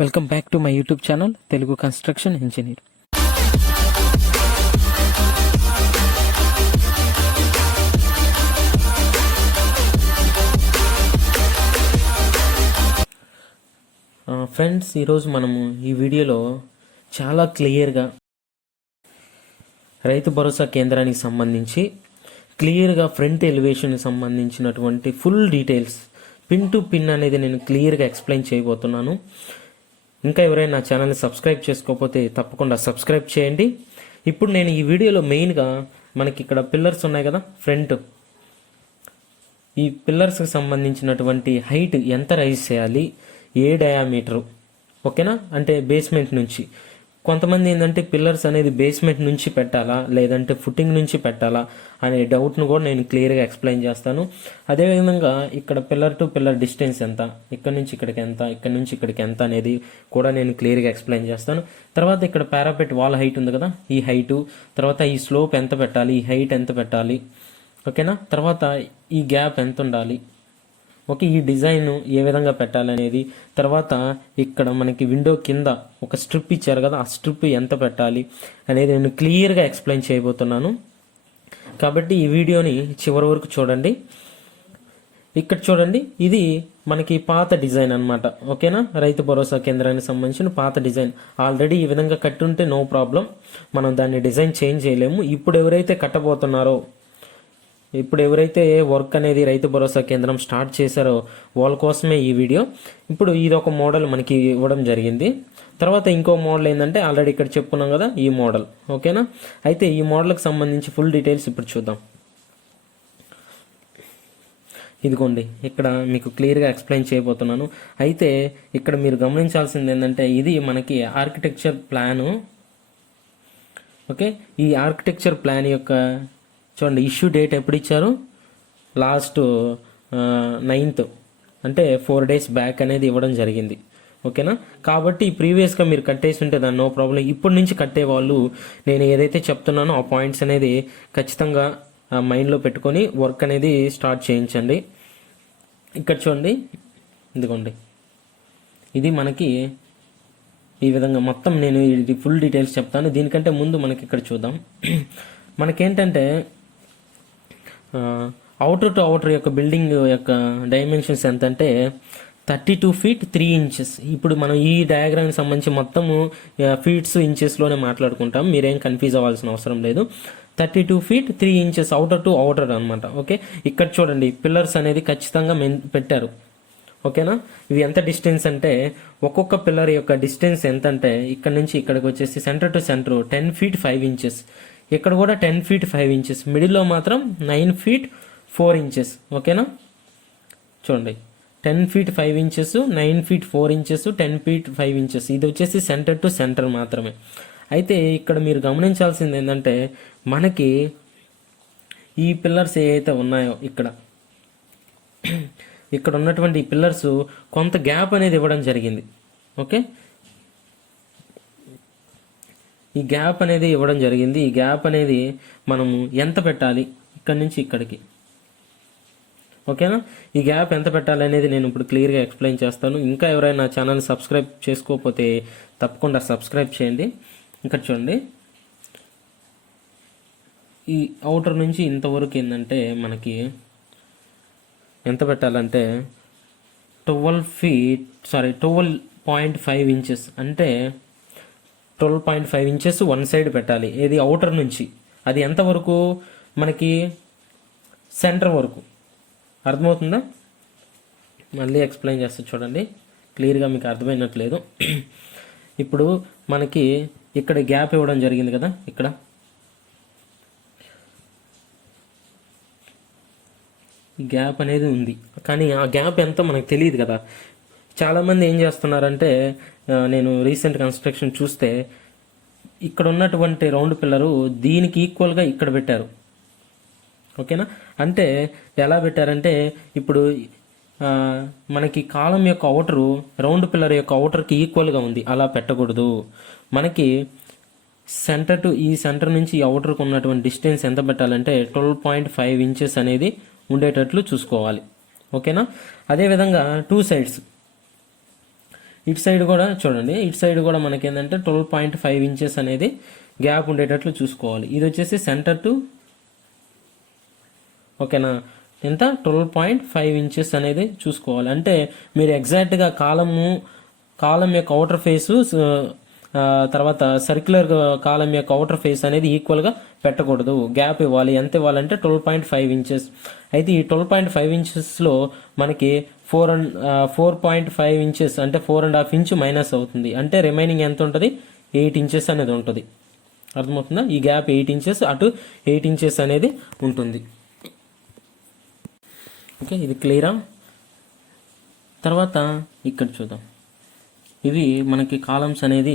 Welcome back to my YouTube channel Telugu construction engineer. Friends, ఈరోజు మనము ఈ వీడియోలో చాలా క్లియర్గా రైతు భరోసా కేంద్రానికి సంబంధించి క్లియర్గా ఫ్రంట్ ఎలివేషన్కి సంబంధించినటువంటి full details pin to pin అనేది నేను క్లియర్గా ఎక్స్ప్లెయిన్ చేయబోతున్నాను. ఇంకా ఎవరైనా నా ఛానల్ని సబ్స్క్రైబ్ చేసుకోకపోతే తప్పకుండా సబ్స్క్రైబ్ చేయండి. ఇప్పుడు నేను ఈ వీడియోలో మెయిన్గా మనకి ఇక్కడ పిల్లర్స్ ఉన్నాయి కదా, ఫ్రంట్ ఈ పిల్లర్స్కి సంబంధించినటువంటి హైట్ ఎంత రైజ్ చేయాలి, ఏ డయామీటరు, ఓకేనా, అంటే బేస్మెంట్ నుంచి. కొంతమంది ఏంటంటే పిల్లర్స్ అనేది బేస్మెంట్ నుంచి పెట్టాలా లేదంటే ఫుటింగ్ నుంచి పెట్టాలా అనే డౌట్ను కూడా నేను క్లియర్గా ఎక్స్ప్లెయిన్ చేస్తాను. అదేవిధంగా ఇక్కడ పిల్లర్ టు పిల్లర్ డిస్టెన్స్ ఎంత, ఇక్కడ నుంచి ఇక్కడికి ఎంత, ఇక్కడ నుంచి ఇక్కడికి ఎంత అనేది కూడా నేను క్లియర్గా ఎక్స్ప్లెయిన్ చేస్తాను. తర్వాత ఇక్కడ పారాపెట్ వాల్ హైట్ ఉంది కదా, ఈ హైటు, తర్వాత ఈ స్లోప్ ఎంత పెట్టాలి, ఈ హైట్ ఎంత పెట్టాలి, ఓకేనా, తర్వాత ఈ గ్యాప్ ఎంత ఉండాలి, ఓకే, ఈ డిజైన్ ఏ విధంగా పెట్టాలనేది, తర్వాత ఇక్కడ మనకి విండో కింద ఒక స్ట్రిప్ ఇచ్చారు కదా, ఆ స్ట్రిప్ ఎంత పెట్టాలి అనేది నేను క్లియర్గా ఎక్స్ప్లెయిన్ చేయబోతున్నాను. కాబట్టి ఈ వీడియోని చివరి వరకు చూడండి. ఇక్కడ చూడండి, ఇది మనకి పాత డిజైన్ అనమాట, ఓకేనా, రైతు భరోసా కేంద్రానికి సంబంధించిన పాత డిజైన్. ఆల్రెడీ ఈ విధంగా కట్టుంటే నో ప్రాబ్లం, మనం దాన్ని డిజైన్ చేంజ్ చేయలేము. ఇప్పుడు ఎవరైతే కట్టబోతున్నారో, ఇప్పుడు ఎవరైతే వర్క్ అనేది రైతు భరోసా కేంద్రం స్టార్ట్ చేశారో వాళ్ళ కోసమే ఈ వీడియో. ఇప్పుడు ఇది ఒక మోడల్ మనకి ఇవ్వడం జరిగింది. తర్వాత ఇంకో మోడల్ ఏంటంటే ఆల్రెడీ ఇక్కడ చెప్పుకున్నాం కదా, ఈ మోడల్, ఓకేనా. అయితే ఈ మోడల్కి సంబంధించి ఫుల్ డీటెయిల్స్ ఇప్పుడు చూద్దాం. ఇదిగోండి, ఇక్కడ మీకు క్లియర్గా ఎక్స్ప్లెయిన్ చేయబోతున్నాను. అయితే ఇక్కడ మీరు గమనించాల్సింది ఏంటంటే ఇది మనకి ఆర్కిటెక్చర్ ప్లాను, ఓకే. ఈ ఆర్కిటెక్చర్ ప్లాన్ యొక్క చూడండి ఇష్యూ డేట్ ఎప్పుడు ఇచ్చారు, లాస్ట్ 9th, అంటే 4 days బ్యాక్ అనేది ఇవ్వడం జరిగింది, ఓకేనా. కాబట్టి ప్రీవియస్గా మీరు కట్టేసి ఉంటే దాన్ని నో ప్రాబ్లం. ఇప్పటి నుంచి కట్టే వాళ్ళు నేను ఏదైతే చెప్తున్నానో ఆ పాయింట్స్ అనేది ఖచ్చితంగా మైండ్లో పెట్టుకొని వర్క్ అనేది స్టార్ట్ చేయించండి. ఇక్కడ చూడండి, ఇదిగోండి, ఇది మనకి ఈ విధంగా మొత్తం నేను ఇది ఫుల్ డీటెయిల్స్ చెప్తాను. దీనికంటే ముందు మనకి ఇక్కడ చూద్దాం. మనకేంటంటే అవుటర్ టు అవుటర్ యొక్క బిల్డింగ్ యొక్క డైమెన్షన్స్ ఎంత అంటే 32 feet 3 inches. ఇప్పుడు మనం ఈ డయాగ్రామ్కి సంబంధించి మొత్తము ఫీట్స్ ఇంచెస్లోనే మాట్లాడుకుంటాం, మీరేం కన్ఫ్యూజ్ అవ్వాల్సిన అవసరం లేదు. 32 feet 3 inches outer to outer అనమాట, ఓకే. ఇక్కడ చూడండి పిల్లర్స్ అనేది ఖచ్చితంగా పెట్టారు, ఓకేనా. ఇవి ఎంత డిస్టెన్స్ అంటే ఒక్కొక్క పిల్లర్ యొక్క డిస్టెన్స్ ఎంత అంటే ఇక్కడ నుంచి ఇక్కడికి వచ్చేసి centre to centre 10 feet 5 inches, ఇక్కడ కూడా 10 feet 5 inches, మిడిల్లో మాత్రం 9 feet 4 inches, ఓకేనా. చూడండి 10 feet 5 inches, 9 feet 4 inches, 10 feet 5 inches, ఇది వచ్చేసి సెంటర్ టు సెంటర్ మాత్రమే. అయితే ఇక్కడ మీరు గమనించాల్సింది ఏంటంటే మనకి ఈ పిల్లర్స్ ఏవైతే ఉన్నాయో ఇక్కడ ఉన్నటువంటి ఈ పిల్లర్స్ కొంత గ్యాప్ అనేది ఇవ్వడం జరిగింది, ఓకే. ఈ గ్యాప్ అనేది ఇవ్వడం జరిగింది. ఈ గ్యాప్ అనేది మనము ఎంత పెట్టాలి ఇక్కడి నుంచి ఇక్కడికి, ఓకేనా. ఈ గ్యాప్ ఎంత పెట్టాలి అనేది నేను ఇప్పుడు క్లియర్గా ఎక్స్ప్లెయిన్ చేస్తాను. ఇంకా ఎవరైనా నా ఛానల్ని సబ్స్క్రైబ్ చేసుకోకపోతే తప్పకుండా సబ్స్క్రైబ్ చేయండి. ఇక్కడ చూడండి, ఈ అవుటర్ నుంచి ఇంతవరకు ఏంటంటే మనకి ఎంత పెట్టాలంటే 12.5 inches, అంటే 12.5 inches వన్ సైడ్ పెట్టాలి. ఇది అవుటర్ నుంచి, అది ఎంతవరకు మనకి సెంటర్ వరకు, అర్థమవుతుందా? మళ్ళీ ఎక్స్ప్లెయిన్ చేస్తా చూడండి, క్లియర్గా మీకు అర్థమైనట్లేదు. ఇప్పుడు మనకి ఇక్కడ గ్యాప్ ఇవ్వడం జరిగింది కదా, ఇక్కడ గ్యాప్ అనేది ఉంది, కానీ ఆ గ్యాప్ ఎంతో మనకు తెలియదు కదా. చాలామంది ఏం చేస్తున్నారంటే, నేను రీసెంట్ కన్స్ట్రక్షన్ చూస్తే ఇక్కడ ఉన్నటువంటి రౌండ్ పిల్లరు దీనికి ఈక్వల్గా ఇక్కడ పెట్టారు, ఓకేనా. అంటే ఎలా పెట్టారంటే ఇప్పుడు మనకి కాలం యొక్క అవుటరు రౌండ్ పిల్లర్ యొక్క అవుటర్కి ఈక్వల్గా ఉంది, అలా పెట్టకూడదు. మనకి ఈ సెంటర్ నుంచి ఈ అవుటర్కి ఉన్నటువంటి డిస్టెన్స్ ఎంత పెట్టాలంటే 12.5 inches అనేది ఉండేటట్లు చూసుకోవాలి, ఓకేనా. అదేవిధంగా 2 sides ఇటు సైడ్ కూడా చూడండి, ఇటు సైడ్ కూడా మనకి ఏంటంటే 12.5 ఇంచెస్ అనేది గ్యాప్ ఉండేటట్లు చూసుకోవాలి. ఇది వచ్చేసి సెంటర్ టు ఓకేనా ఎంత 12.5 ఇంచెస్ అనేది చూసుకోవాలి. అంటే మీరు ఎగ్జాక్ట్గా కాలం యొక్క అవుటర్ ఫేసు తర్వాత సర్క్యులర్ కాలం యొక్క అవుటర్ ఫేస్ అనేది ఈక్వల్గా పెట్టకూడదు, గ్యాప్ ఇవ్వాలి. ఎంత ఇవ్వాలంటే 12.5 ఇంచెస్. అయితే ఈ 12.5 ఇంచెస్లో మనకి 4.5 ఇంచెస్ అంటే 4.5 ఇంచ్ మైనస్ అవుతుంది. అంటే రిమైనింగ్ ఎంత ఉంటుంది, 8 ఇంచెస్ అనేది ఉంటుంది. అర్థమవుతుందా? ఈ గ్యాప్ 8 ఇంచెస్, అటు 8 ఇంచెస్ అనేది ఉంటుంది. ఓకే, ఇది క్లియరా? తర్వాత ఇక్కడ చూద్దాం. ఇవి మనకి కాలమ్స్ అనేది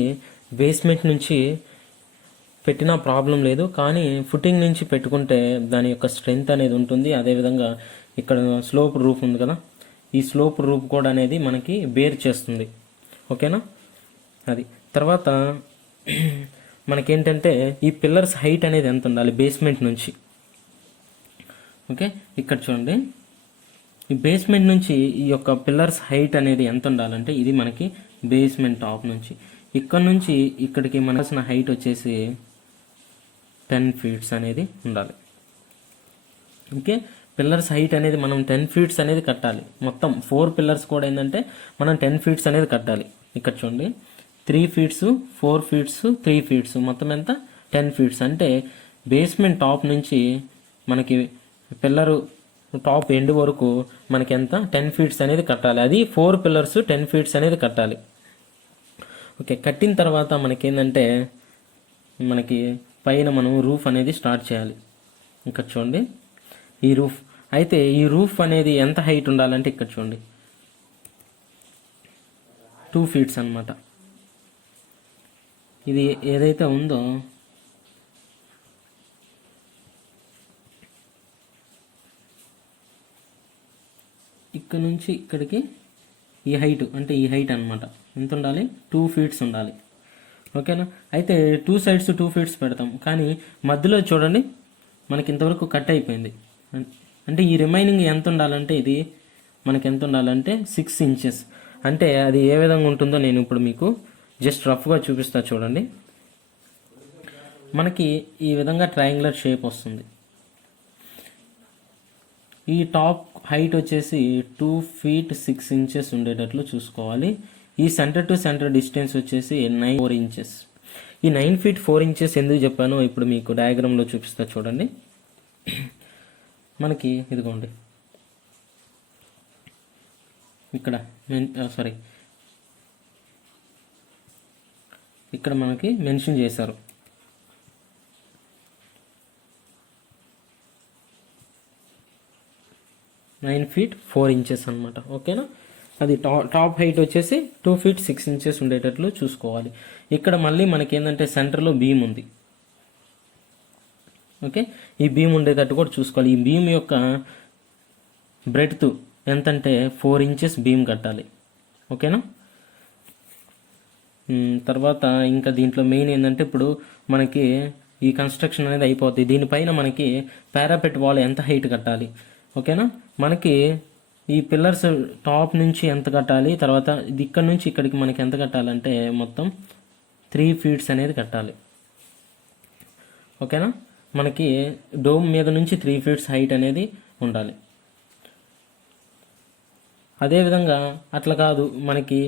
బేస్మెంట్ నుంచి పెట్టినా ప్రాబ్లం లేదు, కానీ ఫుటింగ్ నుంచి పెట్టుకుంటే దాని యొక్క స్ట్రెంగ్త్ అనేది ఉంటుంది. అదేవిధంగా ఇక్కడ స్లోప్ రూఫ్ ఉంది కదా, ఈ స్లోప్ రూఫ్ కూడా అనేది మనకి బేర్ చేస్తుంది. ఓకేనా? అది తర్వాత మనకేంటంటే ఈ పిల్లర్స్ హైట్ అనేది ఎంత ఉండాలి బేస్మెంట్ నుంచి. ఓకే, ఇక్కడ చూడండి, ఈ బేస్మెంట్ నుంచి ఈ యొక్క పిల్లర్స్ హైట్ అనేది ఎంత ఉండాలంటే, ఇది మనకి బేస్మెంట్ టాప్ నుంచి ఇక్కడ నుంచి ఇక్కడికి మనసిన హైట్ వచ్చేసి 10 ఫీట్స్ అనేది ఉండాలి. ఓకే, పిల్లర్స్ హైట్ అనేది మనం 10 ఫీట్స్ అనేది కట్టాలి. మొత్తం 4 పిల్లర్స్ కూడా ఏంటంటే మనం 10 ఫీట్స్ అనేది కట్టాలి. ఇక్కడ చూడండి, 3 ఫీట్స్ 4 ఫీట్స్ 3 ఫీట్స్ మొత్తం ఎంత 10 ఫీట్స్. అంటే బేస్మెంట్ టాప్ నుంచి మనకి పిల్లరు టాప్ ఎండ్ వరకు మనకి ఎంత 10 ఫీట్స్ అనేది కట్టాలి. అది 4 పిల్లర్స్ 10 ఫీట్స్ అనేది కట్టాలి. ఓకే, కట్టిన తర్వాత మనకేంటంటే మనకి పైన మనం రూఫ్ అనేది స్టార్ట్ చేయాలి. ఇక్కడ చూడండి, ఈ రూఫ్. అయితే ఈ రూఫ్ అనేది ఎంత హైట్ ఉండాలంటే ఇక్కడ చూడండి 2 ఫీట్స్ అన్నమాట. ఇది ఏదైతే ఉందో ఇక్కడ నుంచి ఇక్కడికి ఈ హైట్ అంటే ఈ హైట్ అనమాట ఎంత ఉండాలి, 2 ఫీట్స్ ఉండాలి. ఓకేనా? అయితే 2 సైడ్స్ 2 ఫీట్స్ పెడతాం, కానీ మధ్యలో చూడండి మనకి ఇంతవరకు కట్ అయిపోయింది. అంటే ఈ రిమైనింగ్ ఎంత ఉండాలంటే ఇది మనకి ఎంత ఉండాలంటే 6 ఇంచెస్. అంటే అది ఏ విధంగా ఉంటుందో నేను ఇప్పుడు మీకు జస్ట్ రఫ్గా చూపిస్తా చూడండి. మనకి ఈ విధంగా ట్రయాంగులర్ షేప్ వస్తుంది. ఈ టాప్ హైట్ వచ్చేసి 2 ఫీట్ 6 ఇంచెస్ ఉండేటట్లు చూసుకోవాలి. ఈ సెంటర్ టు సెంటర్ డిస్టెన్స్ వచ్చేసి 4 ఇంచెస్. ఈ 9 ఫీట్ 4 ఇంచెస్ ఎందుకు చెప్పానో ఇప్పుడు మీకు డయాగ్రామ్లో చూపిస్తా చూడండి. మనకి ఇదిగోండి ఇక్కడ ఇక్కడ మనకి మెన్షన్ చేశారు. నైన్ ఫీట్ 4 ఇంచెస్ అనమాట. ఓకేనా? అది టాప్ హైట్ వచ్చేసి 2 ఫీట్ 6 ఇంచెస్ ఉండేటట్లు చూసుకోవాలి. ఇక్కడ మళ్ళీ మనకి ఏంటంటే సెంటర్లో బీమ్ ఉంది. ఓకే, ఈ బీమ్ ఉండేటట్టు కూడా చూసుకోవాలి. ఈ బీమ్ యొక్క బ్రెడ్త్ ఎంతంటే 4 ఇంచెస్ బీమ్ కట్టాలి. ఓకేనా? తర్వాత ఇంకా దీంట్లో మెయిన్ ఏంటంటే ఇప్పుడు మనకి ఈ కన్స్ట్రక్షన్ అనేది అయిపోతుంది. దీనిపైన మనకి పారాపెట్ వాల్ ఎంత హైట్ కట్టాలి. ఓకేనా? మనకి ఈ పిల్లర్స్ టాప్ నుంచి ఎంత కట్టాలి, తర్వాత ఇక్కడ నుంచి ఇక్కడికి మనకి ఎంత కట్టాలంటే మొత్తం 3 ఫీట్స్ అనేది కట్టాలి. ఓకేనా? మనకి డోమ్ మీద నుంచి 3 ఫీట్స్ హైట్ అనేది ఉండాలి. అదేవిధంగా అట్లా కాదు, మనకి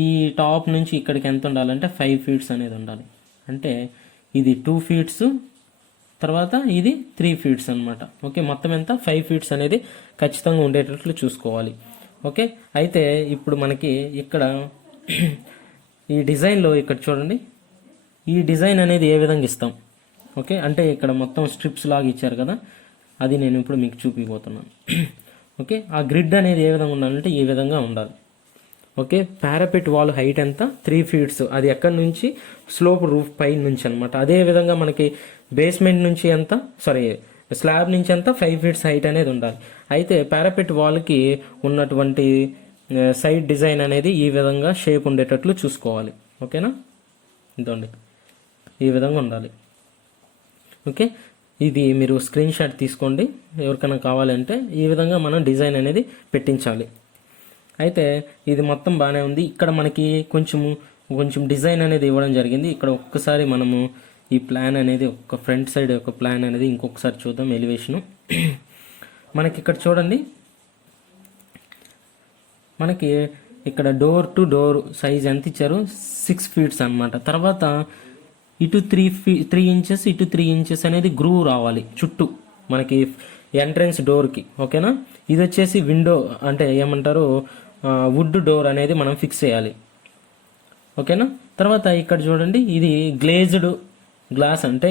ఈ టాప్ నుంచి ఇక్కడికి ఎంత ఉండాలంటే 5 ఫీట్స్ అనేది ఉండాలి. అంటే ఇది 2 ఫీట్స్, తర్వాత ఇది 3 ఫీట్స్ అనమాట. ఓకే, మొత్తం ఎంత 5 ఫీట్స్ అనేది ఖచ్చితంగా ఉండేటట్లు చూసుకోవాలి. ఓకే, అయితే ఇప్పుడు మనకి ఇక్కడ ఈ డిజైన్లో ఇక్కడ చూడండి, ఈ డిజైన్ అనేది ఏ విధంగా ఇస్తాం. ఓకే, అంటే ఇక్కడ మొత్తం స్ట్రిప్స్ లాగా ఇచ్చారు కదా, అది నేను ఇప్పుడు మీకు చూపిపోతున్నాను. ఓకే, ఆ గ్రిడ్ అనేది ఏ విధంగా ఉండాలంటే ఈ విధంగా ఉండాలి. ఓకే, పారాపెట్ వాల్ హైట్ ఎంత 3 ఫీట్స్, అది ఎక్కడి నుంచి స్లోప్ రూఫ్ పై నుంచి అనమాట. అదేవిధంగా మనకి బేస్మెంట్ నుంచి ఎంత స్లాబ్ నుంచి ఎంత 5 ఫీట్స్ హైట్ అనేది ఉండాలి. అయితే పారాపెట్ వాల్కి ఉన్నటువంటి సైడ్ డిజైన్ అనేది ఈ విధంగా షేప్ ఉండేటట్లు చూసుకోవాలి. ఓకేనా? ఇదండి ఈ విధంగా ఉండాలి. ఓకే, ఇది మీరు స్క్రీన్ షాట్ తీసుకోండి, ఎవరికైనా కావాలంటే ఈ విధంగా మనం డిజైన్ అనేది పెట్టించాలి. అయితే ఇది మొత్తం బాగానే ఉంది. ఇక్కడ మనకి కొంచెం డిజైన్ అనేది ఇవ్వడం జరిగింది. ఇక్కడ ఒక్కసారి మనము ఈ ప్లాన్ అనేది ఒక ఫ్రంట్ సైడ్ యొక్క ప్లాన్ అనేది ఇంకొకసారి చూద్దాం. ఎలివేషను మనకి ఇక్కడ చూడండి, మనకి ఇక్కడ డోర్ టు డోర్ సైజ్ ఎంత ఇచ్చారు, 6 ఫీట్స్ అనమాట. తర్వాత ఇటు 3 ఇంచెస్ ఇటు 3 ఇంచెస్ అనేది గ్రూవ్ రావాలి చుట్టూ మనకి ఎంట్రన్స్ డోర్కి. ఓకేనా, ఇది వచ్చేసి విండో అంటే ఏమంటారు వుడ్ డోర్ అనేది మనం ఫిక్స్ చేయాలి. ఓకేనా, తర్వాత ఇక్కడ చూడండి, ఇది గ్లేజ్డ్ గ్లాస్ అంటే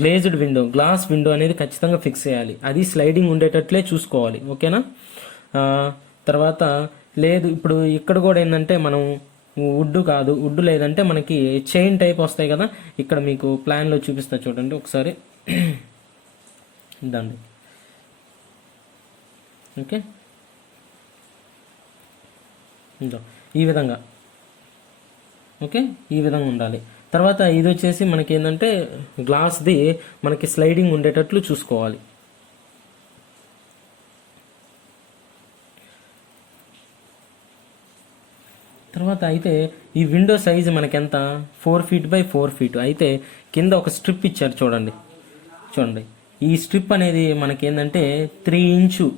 గ్లేజ్డ్ విండో, గ్లాస్ విండో అనేది ఖచ్చితంగా ఫిక్స్ చేయాలి. అది స్లైడింగ్ ఉండేటట్లే చూసుకోవాలి. ఓకేనా, తర్వాత లేదు ఇప్పుడు ఇక్కడ కూడా ఏంటంటే మనం వుడ్ లేదంటే మనకి చైన్ టైప్ వస్తాయి కదా, ఇక్కడ మీకు ప్లాన్లో చూపిస్తా చూడండి ఒకసారి. ఇదండి, ఓకే, ఈ విధంగా. ఓకే, ఈ విధంగా ఉండాలి. తర్వాత ఇది వచ్చేసి మనకి ఏంటంటే గ్లాస్ది మనకి స్లైడింగ్ ఉండేటట్లు చూసుకోవాలి. తర్వాత అయితే ఈ విండో సైజు మనకి ఎంత, 4 ఫీట్ బై 4 ఫీట్. అయితే కింద ఒక స్ట్రిప్ ఇచ్చారు చూడండి. ఈ స్ట్రిప్ అనేది మనకి ఏంటంటే 3 ఇంచు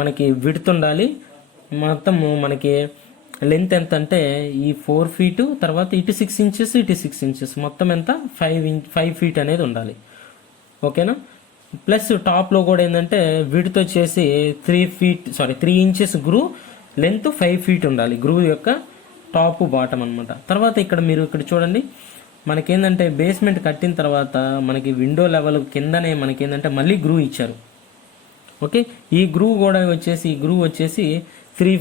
మనకి విడ్త్ ఉండాలి. మొత్తము మనకి లెంత్ ఎంత అంటే ఈ 4 ఫీటు, తర్వాత ఇటు 6 ఇంచెస్ ఇటు 6 ఇంచెస్, మొత్తం ఎంత 5 ఫీట్ అనేది ఉండాలి. ఓకేనా, ప్లస్ టాప్లో కూడా ఏంటంటే విడ్త్ వచ్చేసి 3 ఇంచెస్ గ్రూ, లెంత్ 5 ఫీట్ ఉండాలి, గ్రూ యొక్క టాప్ బాటమ్ అనమాట. తర్వాత మీరు ఇక్కడ చూడండి, మనకేంటంటే బేస్మెంట్ కట్టిన తర్వాత మనకి విండో లెవెల్ కిందనే మనకేంటంటే మళ్ళీ గ్రూ ఇచ్చారు. ఓకే, ఈ గ్రూ వచ్చేసి 3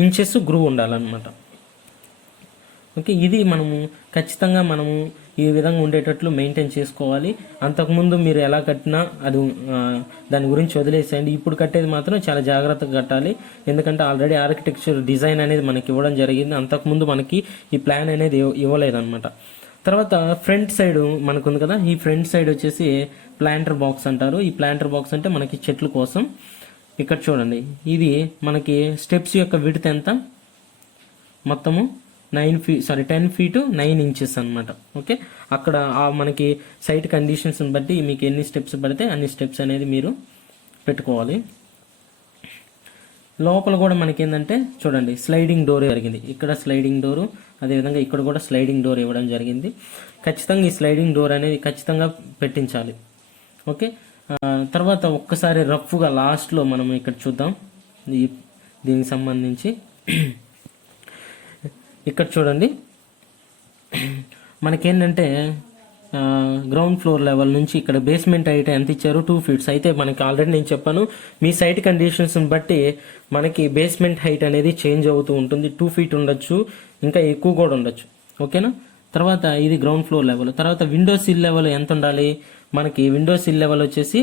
ఇంచెస్ గ్రూ ఉండాలన్నమాట. ఓకే, ఇది ఖచ్చితంగా మనము ఈ విధంగా ఉండేటట్లు మెయింటైన్ చేసుకోవాలి. అంతకుముందు మీరు ఎలా కట్టినా అది దాని గురించి వదిలేసేయండి. ఇప్పుడు కట్టేది మాత్రం చాలా జాగ్రత్తగా కట్టాలి, ఎందుకంటే ఆల్రెడీ ఆర్కిటెక్చర్ డిజైన్ అనేది మనకి ఇవ్వడం జరిగింది. అంతకుముందు మనకి ఈ ప్లాన్ అనేది ఇవ్వలేదన్నమాట. తర్వాత ఫ్రంట్ సైడ్ మనకుంది కదా, ఈ ఫ్రంట్ సైడ్ వచ్చేసి ప్లాంటర్ బాక్స్ అంటారు. ఈ ప్లాంటర్ బాక్స్ అంటే మనకి చెట్ల కోసం. ఇక్కడ చూడండి, ఇది మనకి స్టెప్స్ యొక్క విడ్త్ ఎంత, మొత్తము 10 ఫీటు 9 ఇంచెస్ అనమాట. ఓకే, అక్కడ మనకి సైట్ కండిషన్స్ బట్టి మీకు ఎన్ని స్టెప్స్ పడితే అన్ని స్టెప్స్ అనేది మీరు పెట్టుకోవాలి. లోపల కూడా మనకి ఏంటంటే చూడండి, స్లైడింగ్ డోర్ జరిగింది. ఇక్కడ స్లైడింగ్ డోరు, అదేవిధంగా ఇక్కడ కూడా స్లైడింగ్ డోర్ ఇవ్వడం జరిగింది. ఖచ్చితంగా ఈ స్లైడింగ్ డోర్ అనేది ఖచ్చితంగా పెట్టించాలి. ఓకే, తర్వాత ఒక్కసారి రఫ్గా లాస్ట్లో మనం ఇక్కడ చూద్దాం దీనికి సంబంధించి. ఇక్కడ చూడండి, మనకేంటంటే గ్రౌండ్ ఫ్లోర్ లెవెల్ నుంచి ఇక్కడ బేస్మెంట్ హైట్ ఎంత ఇచ్చారు, 2 ఫీట్స్. అయితే మనకి ఆల్రెడీ నేను చెప్పాను, మీ సైట్ కండిషన్స్ని బట్టి మనకి బేస్మెంట్ హైట్ అనేది చేంజ్ అవుతూ ఉంటుంది. 2 ఫీట్ ఉండొచ్చు, ఇంకా ఎక్కువ కూడా ఉండొచ్చు. ఓకేనా, తర్వాత ఇది గ్రౌండ్ ఫ్లోర్ లెవెల్. తర్వాత విండో సిల్ లెవెల్ ఎంత ఉండాలి, మనకి విండో సిల్ లెవెల్ వచ్చేసి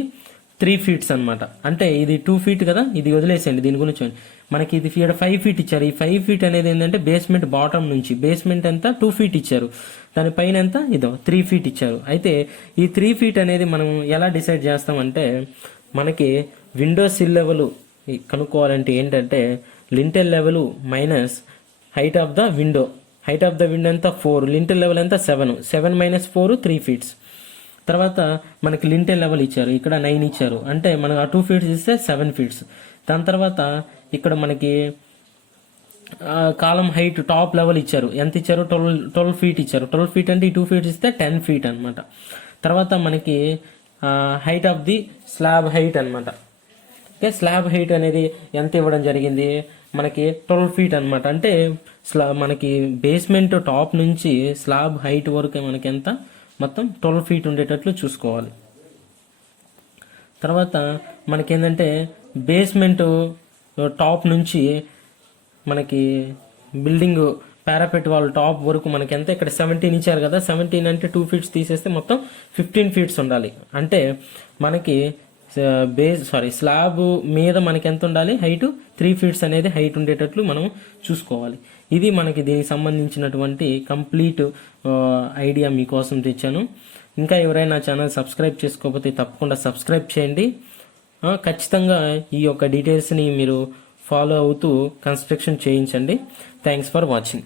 3 ఫీట్స్ అనమాట. అంటే ఇది 2 ఫీట్ కదా, ఇది వదిలేసేయండి, దీని గురించి మనకి ఇది 5 ఫీట్ ఇచ్చారు. ఈ 5 ఫీట్ అనేది ఏంటంటే బేస్మెంట్ బాటమ్ నుంచి బేస్మెంట్ ఎంత 2 ఫీట్ ఇచ్చారు, దానిపైన ఎంత 3 ఫీట్ ఇచ్చారు. అయితే ఈ 3 ఫీట్ అనేది మనం ఎలా డిసైడ్ చేస్తామంటే, మనకి విండో సిల్ లెవెల్ కనుక్కోవాలంటే ఏంటంటే lintel level minus height of the window ఎంత 4, లింటెల్ లెవెల్ ఎంత 7 మైనస్ 4 3 ఫీట్స్. తర్వాత మనకి లింటెల్ లెవెల్ ఇచ్చారు, ఇక్కడ 9 ఇచ్చారు, అంటే మనకు ఆ 2 ఫీట్స్ ఇస్తే 7 ఫీట్స్. దాని తర్వాత ఇక్కడ మనకి కాలం హైట్ టాప్ లెవెల్ ఇచ్చారు, ఎంత ఇచ్చారు 12 ఫీట్ ఇచ్చారు. 12 ఫీట్ అంటే ఈ 2 ఫీట్స్ ఇస్తే 10 ఫీట్ అనమాట. తర్వాత మనకి height of the slab height అనమాట. ఓకే, స్లాబ్ హైట్ అనేది ఎంత ఇవ్వడం జరిగింది, మనకి 12 ఫీట్ అనమాట. అంటే మనకి బేస్మెంట్ టాప్ నుంచి స్లాబ్ హైట్ వరకు మనకి ఎంత మొత్తం 12 ఫీట్ ఉండేటట్లు చూసుకోవాలి. తర్వాత మనకేంటంటే బేస్మెంట్ టాప్ నుంచి మనకి బిల్డింగ్ పారాపెట్ వాల్ టాప్ వరకు మనకి ఎంత, ఇక్కడ 17 ఇచ్చారు కదా, 17 అంటే 2 ఫీట్స్ తీసేస్తే మొత్తం 15 ఫీట్స్ ఉండాలి. అంటే మనకి స్లాబ్ మీద మనకి ఎంత ఉండాలి, హైట్ 3 ఫీట్స్ అనేది హైట్ ఉండేటట్లు మనం చూసుకోవాలి. ఇది మనకి దీనికి సంబంధించినటువంటి కంప్లీట్ ఐడియా మీకోసం తెచ్చాను. ఇంకా ఎవరైనా ఛానల్ సబ్స్క్రైబ్ చేసుకోకపోతే తప్పకుండా సబ్స్క్రైబ్ చేయండి. ఖచ్చితంగా ఈ యొక్క డీటెయిల్స్ని మీరు ఫాలో అవుతూ కన్స్ట్రక్షన్ చేయించండి. Thanks for watching.